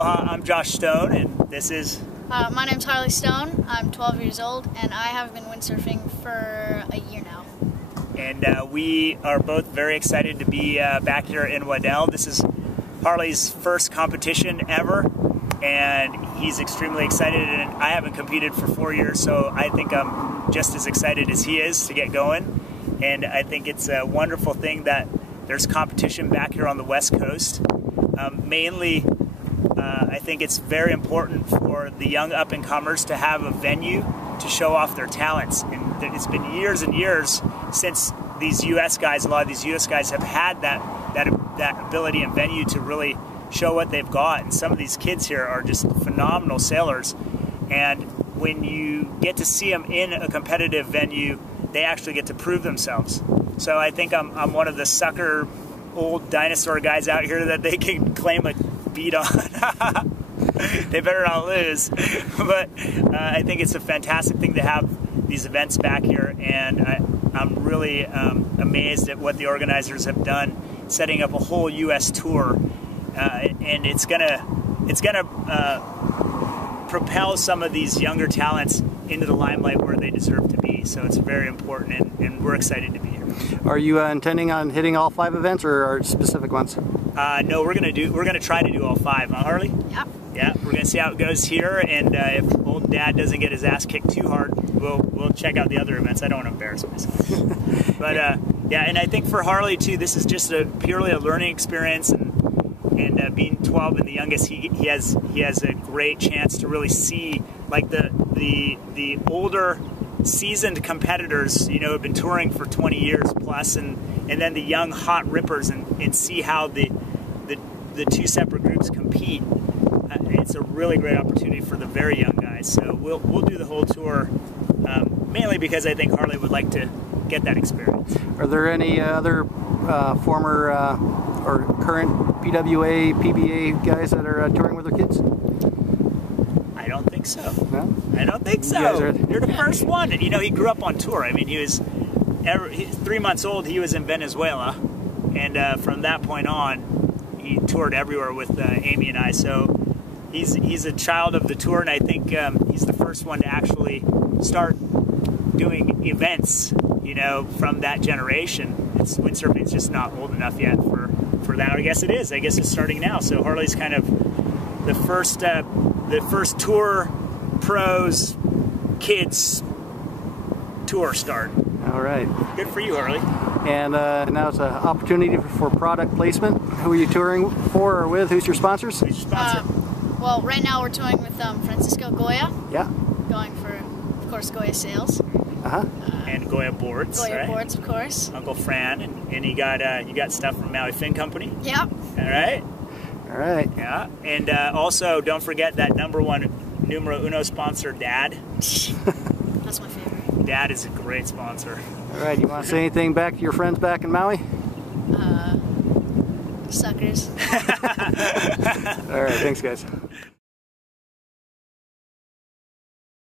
I'm Josh Stone, and this is... my name's Harley Stone. I'm 12 years old, and I have been windsurfing for a year now. And we are both very excited to be back here in Waddell. This is Harley's first competition ever, and he's extremely excited, and I haven't competed for 4 years, so I think I'm just as excited as he is to get going. And I think it's a wonderful thing that there's competition back here on the West Coast. Mainly, I think it's very important for the young up-and-comers to have a venue to show off their talents. And it's been years and years since these U.S. guys, a lot of these U.S. guys have had that ability and venue to really show what they've got. And some of these kids here are just phenomenal sailors. And when you get to see them in a competitive venue, they actually get to prove themselves. So I think I'm one of the sucker old dinosaur guys out here that they can claim a beat on. They better not lose. But I think it's a fantastic thing to have these events back here, and I'm really amazed at what the organizers have done, setting up a whole U.S. tour, and it's gonna propel some of these younger talents into the limelight where they deserve to be. So it's very important, and we're excited to be here. Are you intending on hitting all 5 events, or are specific ones? No, we're gonna try to do all 5, huh, Harley? Yeah. Yeah, we're gonna see how it goes here, and if old Dad doesn't get his ass kicked too hard, we'll check out the other events. I don't want to embarrass myself. But yeah, and I think for Harley too, this is just purely a learning experience, and being 12 and the youngest, he has a great chance to really see like the older seasoned competitors, you know, have been touring for 20 years plus, and then the young hot rippers, and see how the two separate groups compete. It's a really great opportunity for the very young guys. So we'll do the whole tour, mainly because I think Harley would like to get that experience. Are there any other former or current PWA, PBA guys that are touring with their kids? I don't think so. No? I don't think so. You're the first one. And you know, he grew up on tour. I mean, he was 3 months old. He was in Venezuela, and from that point on, he toured everywhere with Amy and I. So he's a child of the tour, and I think he's the first one to actually start doing events, you know, from that generation. Windsurfing's just not old enough yet for that. I guess it is. I guess it's starting now. So Harley's kind of the first tour pros kids tour start. All right. Good for you, Harley. And now it's an opportunity for product placement. Who are you touring for or with? Who's your sponsors? Who's your sponsor? Well, right now we're touring with Francisco Goya. Yeah. Going for, of course, Goya Sails. And Goya Boards. Goya right? Boards, of course. Uncle Fran, and you got stuff from Maui Fin Company. Yep. All right. All right. Yeah, and also don't forget that #1 numero uno sponsor, Dad. That's my favorite. Dad is a great sponsor. All right. You want to say anything back to your friends back in Maui? Suckers. All right. Thanks, guys.